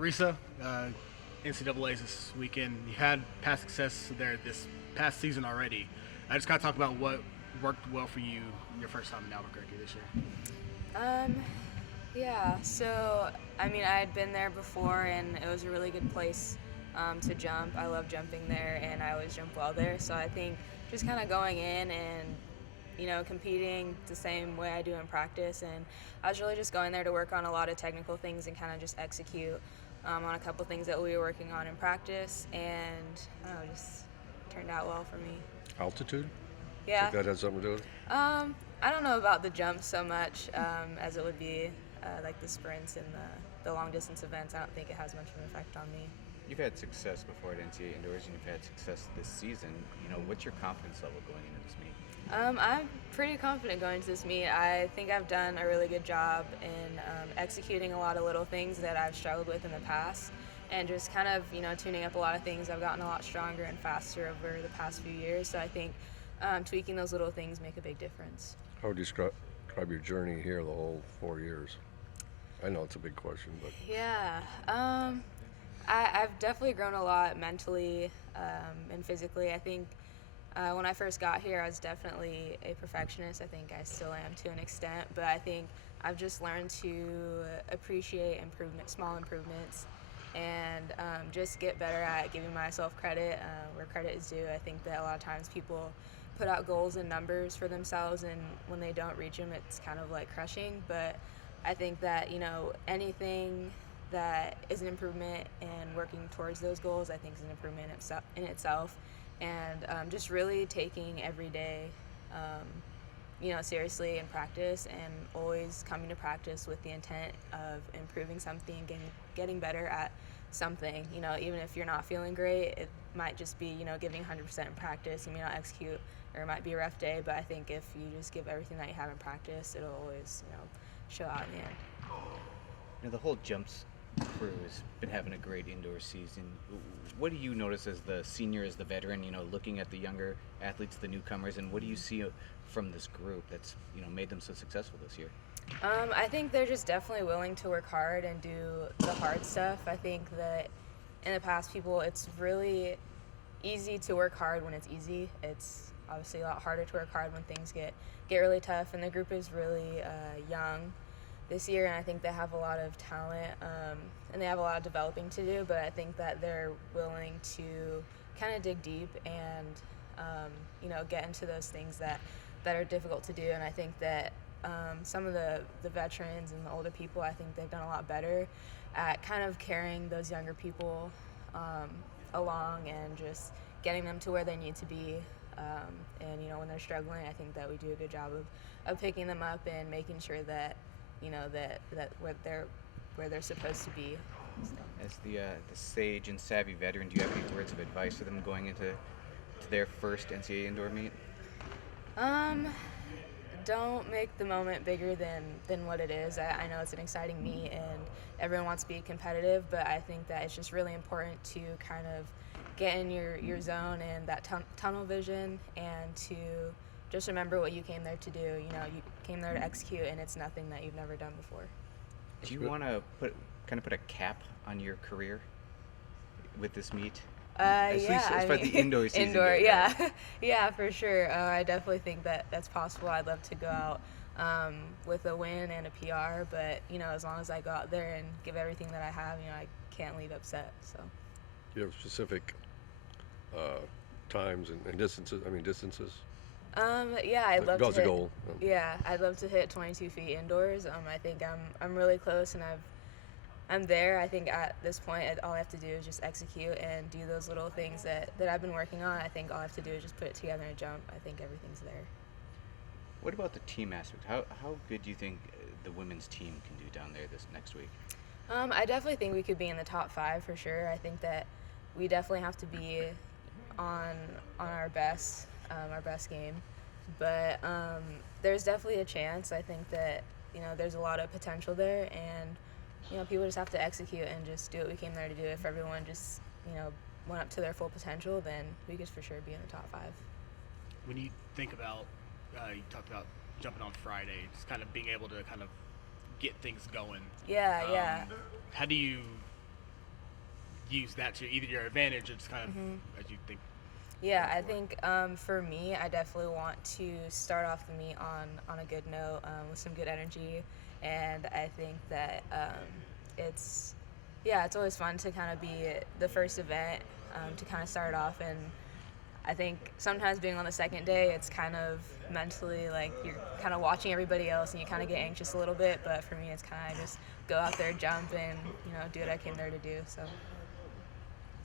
Rhesa, NCAA's this weekend. You had past success there this past season already. I just got to talk about what worked well for you your first time in Albuquerque this year. Um, yeah, so I mean, I had been there before and it was a really good place to jump. I love jumping there and I always jump well there. So I think just kind of going in and, competing the same way I do in practice. And I was really just going there to work on a lot of technical things and kind of just execute on a couple things that we were working on in practice. And I don't know, just turned out well for me. Altitude? Yeah. Think that has something to do with it? I don't know about the jumps so much as it would be like the sprints and the long distance events. I don't think it has much of an effect on me. You've had success before at NCAA Indoors, and you've had success this season. What's your confidence level going into this meet? I'm pretty confident going to this meet. I think I've done a really good job in executing a lot of little things that I've struggled with in the past, and just kind of tuning up a lot of things. I've gotten a lot stronger and faster over the past few years. So I think tweaking those little things make a big difference. How would you describe your journey here the whole 4 years? I know it's a big question, but Yeah, I've definitely grown a lot mentally and physically. I think when I first got here, I was definitely a perfectionist. I think I still am to an extent, but I think I've just learned to appreciate small improvements, and just get better at giving myself credit where credit is due. I think that a lot of times people put out goals and numbers for themselves, and when they don't reach them, it's kind of like crushing. But I think that anything that is an improvement and working towards those goals, I think is an improvement in itself. And just really taking every day, seriously in practice, and always coming to practice with the intent of improving something and getting better at something. Even if you're not feeling great, it might just be, giving 100% in practice. You may not execute, or it might be a rough day, but I think if you just give everything that you have in practice, it'll always, show out in the end. The whole jumps crew has been having a great indoor season. What do you notice as the senior, as the veteran, looking at the younger athletes, the newcomers, and what do you see from this group that's, made them so successful this year? I think they're just definitely willing to work hard and do the hard stuff. I think that in the past, it's really easy to work hard when it's easy. It's obviously a lot harder to work hard when things get really tough, and the group is really young this year, and I think they have a lot of talent, and they have a lot of developing to do, but I think that they're willing to kind of dig deep and get into those things that are difficult to do. And I think that some of the veterans and the older people, I think they've done a lot better at kind of carrying those younger people along and just getting them to where they need to be. And when they're struggling, I think that we do a good job of picking them up and making sure that that where they're supposed to be. So. As the sage and savvy veteran, do you have any words of advice for them going into their first NCAA indoor meet? Don't make the moment bigger than what it is. I know it's an exciting meet and everyone wants to be competitive, but I think that it's just really important to kind of get in your zone and that tunnel vision, and to just remember what you came there to do. You came there to execute, and it's nothing that you've never done before. Do you want to put a cap on your career with this meet? As far as the indoor season indoor, goes, yeah, right? yeah, for sure. I definitely think that that's possible. I'd love to go out with a win and a PR, but as long as I go out there and give everything that I have, I can't leave upset. So. do you have specific times and distances? I mean, distances. Yeah, I'd love to That's a hit. goal. Yeah, I'd love to hit 22 feet indoors. I think I'm really close, and I'm there. I think at this point, all I have to do is just execute and do those little things that I've been working on. I think all I have to do is just put it together and jump. I think everything's there. What about the team aspect? How good do you think the women's team can do down there this next week? I definitely think we could be in the top 5 for sure. I think that we definitely have to be on our best game, but there's definitely a chance. I think that there's a lot of potential there, and people just have to execute and just do what we came there to do. If everyone just went up to their full potential, then we could for sure be in the top 5. When you think about, you talked about jumping on Friday, just kind of being able to kind of get things going. Yeah. How do you use that to either your advantage or just kind of as you think. Yeah, I think for me, I definitely want to start off the meet on a good note with some good energy, and I think that it's always fun to kind of be the first event to kind of start off, and I think sometimes being on the second day, it's kind of mentally like you're kind of watching everybody else and you kind of get anxious a little bit, but for me, it's kind of just go out there, jump, and do what I came there to do. So.